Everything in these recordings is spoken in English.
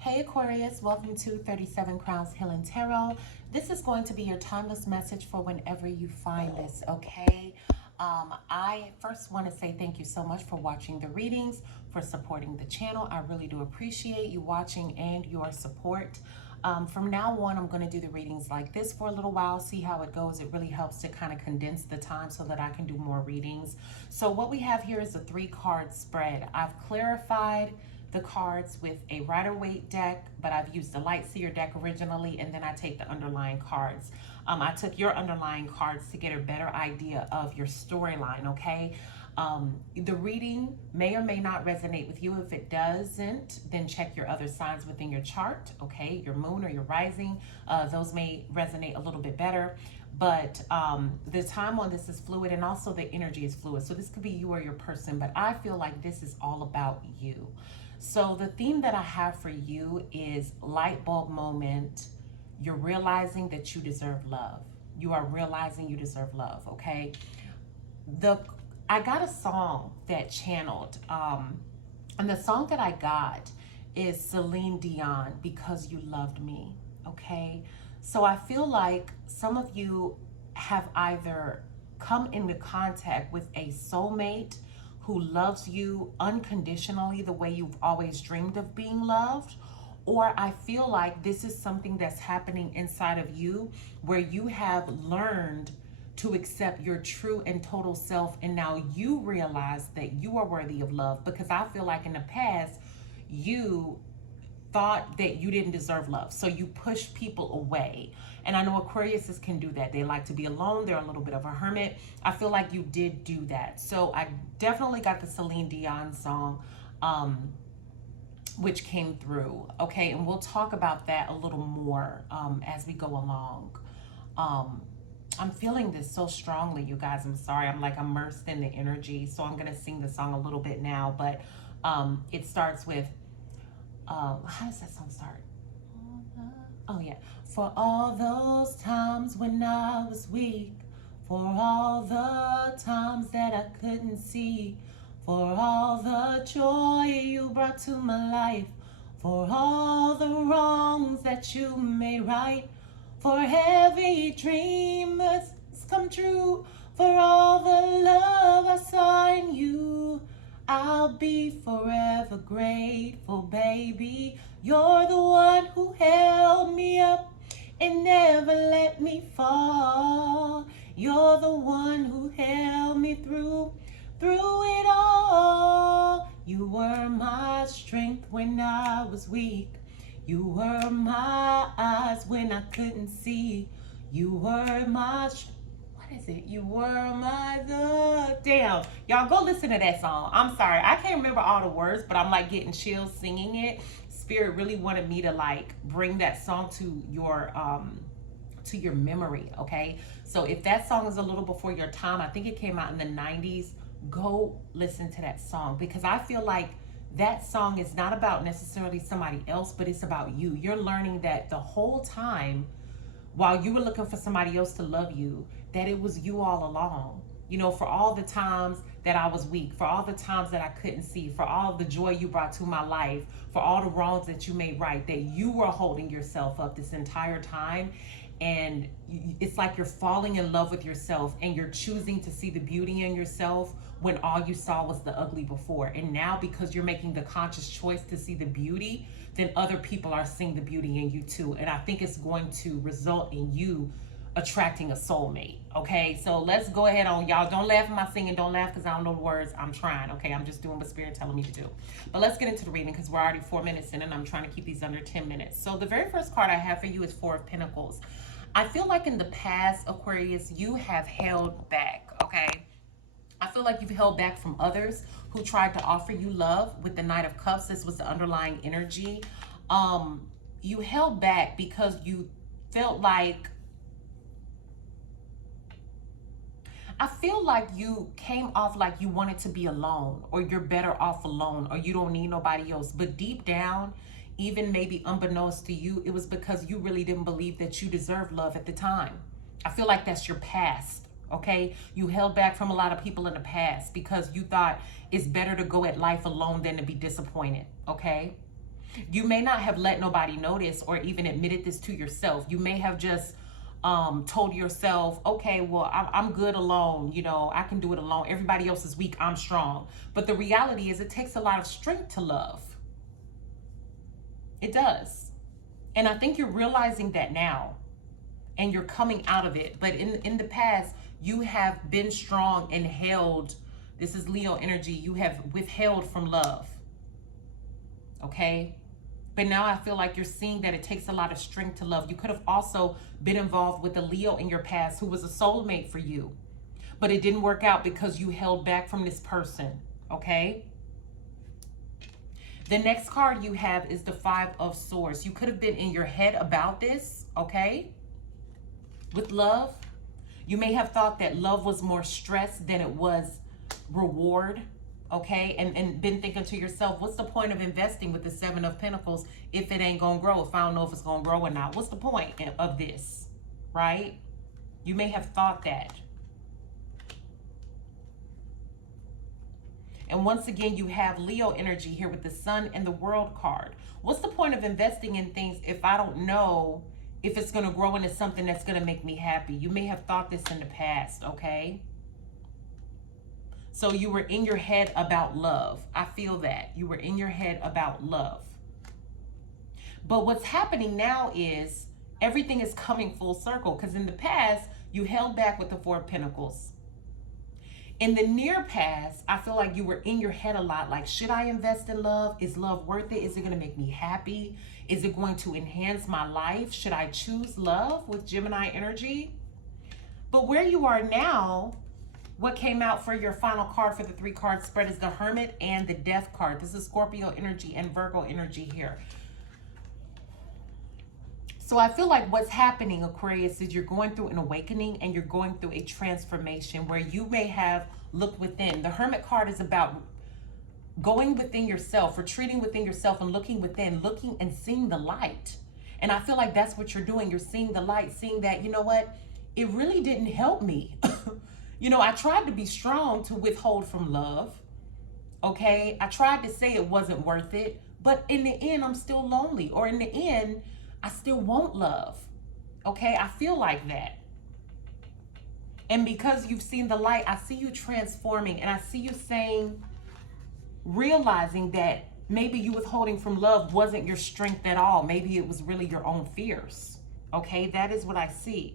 Hey Aquarius, welcome to 37 Crowns Healing Tarot. This is going to be your timeless message for whenever you find this, okay? I first want to say thank you so much for watching the readings, for supporting the channel. I really do appreciate you watching and your support. From now on, I'm going to do the readings like this for a little while, see how it goes. It really helps to kind of condense the time so that I can do more readings. So what we have here is a 3-card spread. I've clarified the cards with a Rider-Waite deck, but I've used the Light Seer deck originally, and then I take the underlying cards. I took your underlying cards to get a better idea of your storyline, okay? The reading may or may not resonate with you. If it doesn't, then check your other signs within your chart, okay? Your moon or your rising, those may resonate a little bit better. But the time on this is fluid, and also the energy is fluid. So this could be you or your person, but I feel like this is all about you. So the theme that I have for you is light bulb moment. You're realizing that you deserve love. You are realizing you deserve love, okay? I got a song that channeled, and the song that I got is Celine Dion, Because You Loved Me, okay? So I feel like some of you have either come into contact with a soulmate who loves you unconditionally the way you've always dreamed of being loved, or I feel like this is something that's happening inside of you where you have learned to accept your true and total self, and now you realize that you are worthy of love, because I feel like in the past you thought that you didn't deserve love, so you push people away. And I know Aquariuses can do that. They like to be alone. They're a little bit of a hermit. I feel like you did do that. So I definitely got the Celine Dion song, which came through, okay? And we'll talk about that a little more as we go along. I'm feeling this so strongly, you guys. I'm sorry. I'm like immersed in the energy. So I'm going to sing the song a little bit now, but it starts with, how does that song start? Oh yeah. For all those times when I was weak, for all the times that I couldn't see, for all the joy you brought to my life, for all the wrongs that you made right, for every dream that's come true, for all the love I saw in you, I'll be forever grateful, baby. You're the one who held me up and never let me fall. You're the one who held me through it all. You were my strength when I was weak. You were my eyes when I couldn't see. You were my what is it? You were my love. Damn. Y'all go listen to that song. I'm sorry. I can't remember all the words, but I'm like getting chills singing it. Spirit really wanted me to like bring that song to your memory, okay? So if that song is a little before your time, I think it came out in the 90s, go listen to that song, because I feel like that song is not about necessarily somebody else, but it's about you. You're learning that the whole time while you were looking for somebody else to love you, that it was you all along. You know, for all the times that I was weak, for all the times that I couldn't see, for all the joy you brought to my life, for all the wrongs that you made right, that you were holding yourself up this entire time. And it's like you're falling in love with yourself, and you're choosing to see the beauty in yourself when all you saw was the ugly before. And now, because you're making the conscious choice to see the beauty, then other people are seeing the beauty in you too. And I think it's going to result in you attracting a soulmate, okay? So let's go ahead on, y'all. Don't laugh at my singing. Don't laugh because I don't know the words. I'm trying, okay? I'm just doing what Spirit telling me to do. But let's get into the reading, because we're already 4 minutes in, and I'm trying to keep these under 10 minutes. So the very first card I have for you is 4 of Pentacles. I feel like in the past, Aquarius, you have held back, okay? I feel like you've held back from others who tried to offer you love. With the Knight of Cups, this was the underlying energy. You held back because you felt like, I feel like you came off like you wanted to be alone, or you're better off alone, or you don't need nobody else. But deep down, even maybe unbeknownst to you, it was because you really didn't believe that you deserved love at the time. I feel like that's your past, okay? You held back from a lot of people in the past because you thought it's better to go at life alone than to be disappointed, okay? You may not have let nobody notice or even admitted this to yourself. You may have just told yourself, okay, well, I'm good alone. You know, I can do it alone. Everybody else is weak. I'm strong. But the reality is it takes a lot of strength to love. It does. And I think you're realizing that now and you're coming out of it. But in the past, you have been strong and held. This is Leo energy. You have withheld from love. Okay? But now I feel like you're seeing that it takes a lot of strength to love. You could have also been involved with a Leo in your past who was a soulmate for you. But it didn't work out because you held back from this person. Okay? The next card you have is the Five of Swords. You could have been in your head about this. Okay? With love. You may have thought that love was more stress than it was reward. Okay, and been thinking to yourself, what's the point of investing with the Seven of Pentacles if it ain't gonna grow, if I don't know if it's gonna grow or not? What's the point of this, right? You may have thought that. And once again, you have Leo energy here with the Sun and the World card. What's the point of investing in things if I don't know if it's gonna grow into something that's gonna make me happy? You may have thought this in the past, okay? So you were in your head about love. I feel that. You were in your head about love. But what's happening now is everything is coming full circle, because in the past, you held back with the Four of Pentacles. In the near past, I feel like you were in your head a lot. Like, should I invest in love? Is love worth it? Is it going to make me happy? Is it going to enhance my life? Should I choose love with Gemini energy? But where you are now, what came out for your final card for the 3-card spread is the Hermit and the Death card. This is Scorpio energy and Virgo energy here. So I feel like what's happening, Aquarius, is you're going through an awakening and you're going through a transformation where you may have looked within. The Hermit card is about going within yourself, retreating within yourself and looking within, looking and seeing the light. And I feel like that's what you're doing. You're seeing the light, seeing that, you know what, it really didn't help me. You know, I tried to be strong to withhold from love, okay? I tried to say it wasn't worth it, but in the end, I'm still lonely. Or in the end, I still want love, okay? I feel like that. And because you've seen the light, I see you transforming, and I see you saying, realizing that maybe you withholding from love wasn't your strength at all. Maybe it was really your own fears, okay? That is what I see.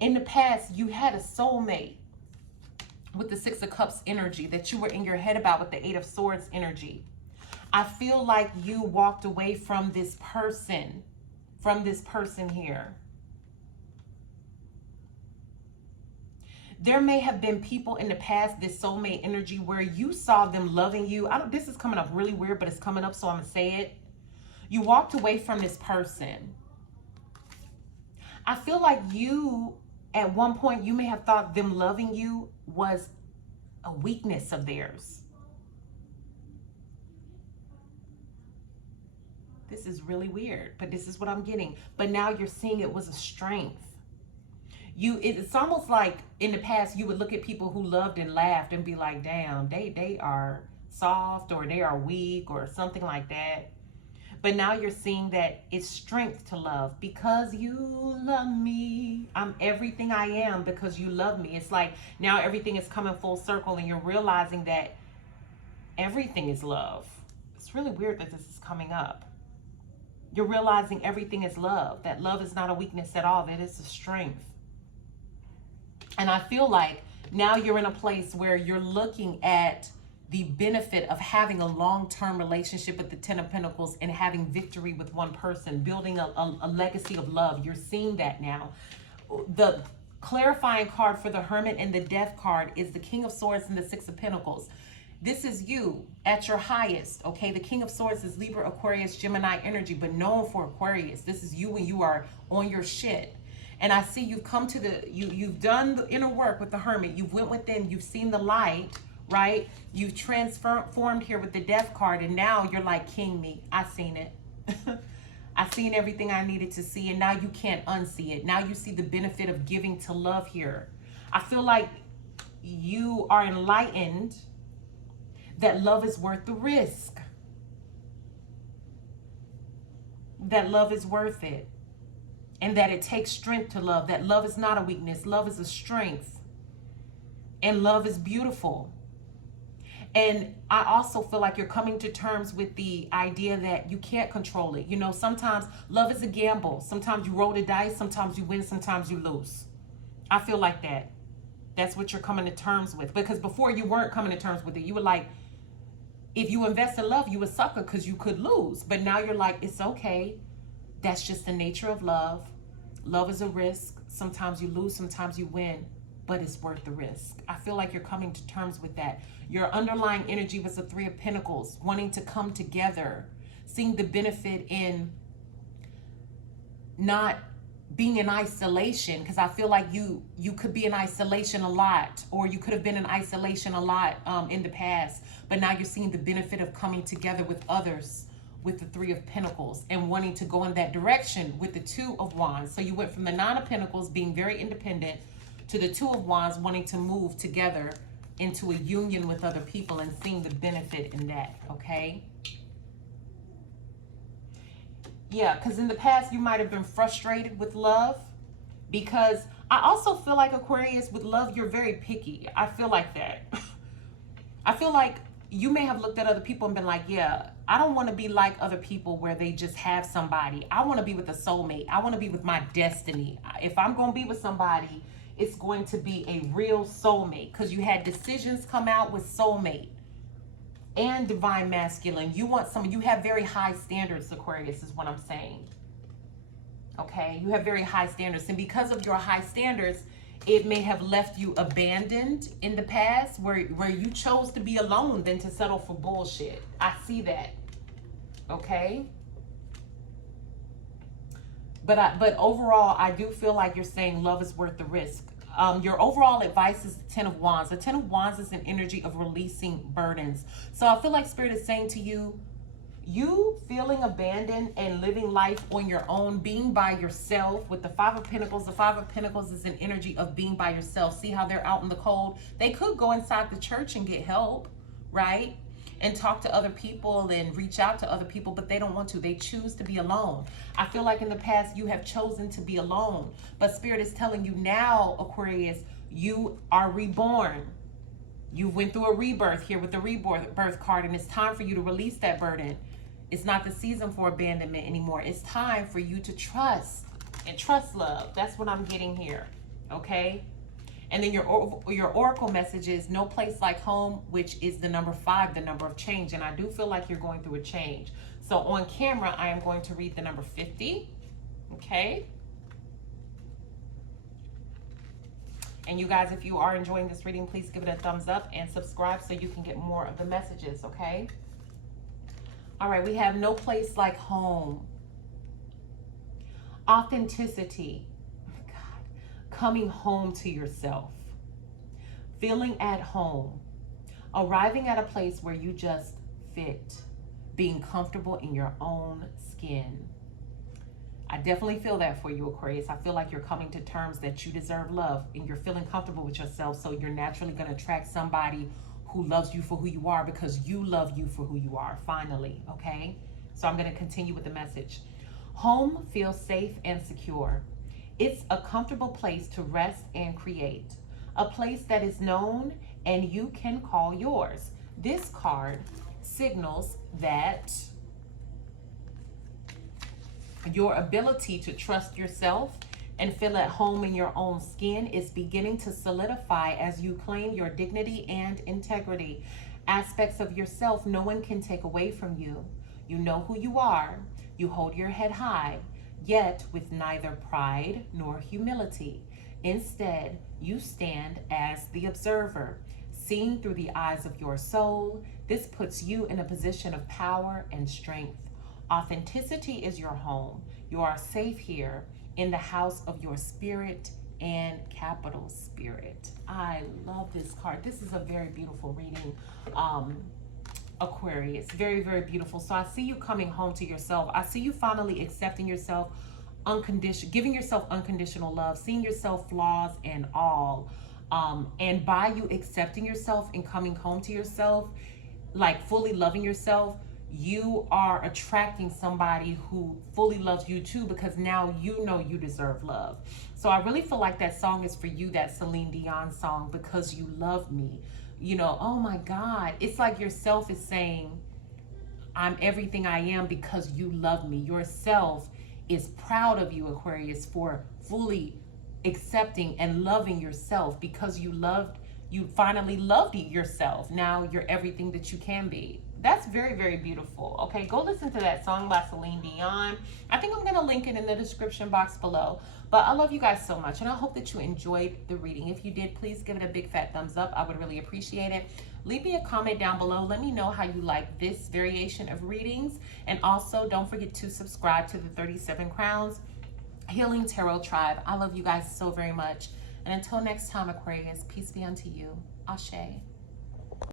In the past, you had a soulmate with the Six of Cups energy that you were in your head about with the Eight of Swords energy. I feel like you walked away from this person here. There may have been people in the past, this soulmate energy, where you saw them loving you. This is coming up really weird, but it's coming up, so I'm going to say it. You walked away from this person. I feel like you, at one point, you may have thought them loving you was a weakness of theirs. This is really weird, but this is what I'm getting. But now you're seeing it was a strength. It's almost like in the past, you would look at people who loved and laughed and be like, damn, they are soft or they are weak or something like that. But now you're seeing that it's strength to love. Because you love me, I'm everything I am because you love me. It's like now everything is coming full circle and you're realizing that everything is love. It's really weird that this is coming up. You're realizing everything is love. That love is not a weakness at all. That it's a strength. And I feel like now you're in a place where you're looking at the benefit of having a long-term relationship with the Ten of Pentacles and having victory with one person, building a legacy of love. You're seeing that now. The clarifying card for the Hermit and the Death card is the King of Swords and the Six of Pentacles. This is you at your highest, okay? The King of Swords is Libra, Aquarius, Gemini energy, but known for Aquarius. This is you when you are on your shit. And I see you've come to you've done the inner work with the Hermit. You've went within, you've seen the light, right? You've transformed here with the Death card, and now you're like, king me. I seen it. I seen everything I needed to see, and now you can't unsee it. Now you see the benefit of giving to love here. I feel like you are enlightened that love is worth the risk. that love is worth it, and that it takes strength to love, that love is not a weakness, love is a strength, and love is beautiful. And I also feel like you're coming to terms with the idea that you can't control it. You know, sometimes love is a gamble. Sometimes you roll the dice, sometimes you win, sometimes you lose. I feel like that. That's what you're coming to terms with. Because before you weren't coming to terms with it. You were like, if you invest in love, you a sucker because you could lose. But now you're like, it's okay. That's just the nature of love. Love is a risk. Sometimes you lose, sometimes you win, but it's worth the risk. I feel like you're coming to terms with that. Your underlying energy was the Three of Pentacles, wanting to come together, seeing the benefit in not being in isolation, because I feel like you could be in isolation a lot, or you could have been in isolation a lot in the past, but now you're seeing the benefit of coming together with others with the Three of Pentacles and wanting to go in that direction with the Two of Wands. So you went from the Nine of Pentacles being very independent to the Two of Wands wanting to move together into a union with other people and seeing the benefit in that, okay? Yeah, because in the past you might have been frustrated with love, because I also feel like, Aquarius, with love, you're very picky. I feel like that. I feel like you may have looked at other people and been like, yeah, I don't want to be like other people where they just have somebody. I want to be with a soulmate. I want to be with my destiny. If I'm going to be with somebody, it's going to be a real soulmate, because you had decisions come out with soulmate and divine masculine. You want someone, you have very high standards, Aquarius, is what I'm saying. Okay, you have very high standards, and because of your high standards, it may have left you abandoned in the past, where you chose to be alone than to settle for bullshit. I see that. Okay. But overall, I do feel like you're saying love is worth the risk. Your overall advice is the Ten of Wands. The Ten of Wands is an energy of releasing burdens. So I feel like Spirit is saying to you, you feeling abandoned and living life on your own, being by yourself with the Five of Pentacles. The Five of Pentacles is an energy of being by yourself. See how they're out in the cold? They could go inside the church and get help, right? And talk to other people and reach out to other people, but they don't want to. They choose to be alone. I feel like in the past you have chosen to be alone, but Spirit is telling you now, Aquarius, you are reborn. You went through a rebirth here with the rebirth card, and it's time for you to release that burden. It's not the season for abandonment anymore. It's time for you to trust and trust love. That's what I'm getting here, okay? And then your oracle message is no place like home, which is the number 5, the number of change. And I do feel like you're going through a change. So on camera, I am going to read the number 50, okay? And you guys, if you are enjoying this reading, please give it a thumbs up and subscribe so you can get more of the messages, okay? All right, we have no place like home. Authenticity. Coming home to yourself, feeling at home, arriving at a place where you just fit, being comfortable in your own skin. I definitely feel that for you, Aquarius. I feel like you're coming to terms that you deserve love and you're feeling comfortable with yourself, so you're naturally going to attract somebody who loves you for who you are because you love you for who you are, finally, okay? So I'm going to continue with the message. Home feels safe and secure. It's a comfortable place to rest and create, a place that is known and you can call yours. This card signals that your ability to trust yourself and feel at home in your own skin is beginning to solidify as you claim your dignity and integrity. Aspects of yourself no one can take away from you. You know who you are. You hold your head high, yet with neither pride nor humility. Instead, you stand as the observer, seeing through the eyes of your soul. This puts you in a position of power and strength. Authenticity is your home. You are safe here in the house of your spirit and capital spirit. I love this card. This is a very beautiful reading, Aquarius. Very, very beautiful. So I see you coming home to yourself. I see you finally accepting yourself, giving yourself unconditional love, seeing yourself flaws and all. And by you accepting yourself and coming home to yourself, like fully loving yourself, you are attracting somebody who fully loves you too, because now you know you deserve love. So I really feel like that song is for you, that Celine Dion song, Because You Love Me. You know, oh my God. It's like yourself is saying, I'm everything I am because you love me. Yourself is proud of you, Aquarius, for fully accepting and loving yourself, because you finally loved yourself. Now you're everything that you can be. That's very, very beautiful. Okay, go listen to that song by Celine Dion. I think I'm going to link it in the description box below. But I love you guys so much, and I hope that you enjoyed the reading. If you did, please give it a big fat thumbs up. I would really appreciate it. Leave me a comment down below. Let me know how you like this variation of readings. And also, don't forget to subscribe to the 37 Crowns Healing Tarot Tribe. I love you guys so very much. And until next time, Aquarius, peace be unto you. Ashe.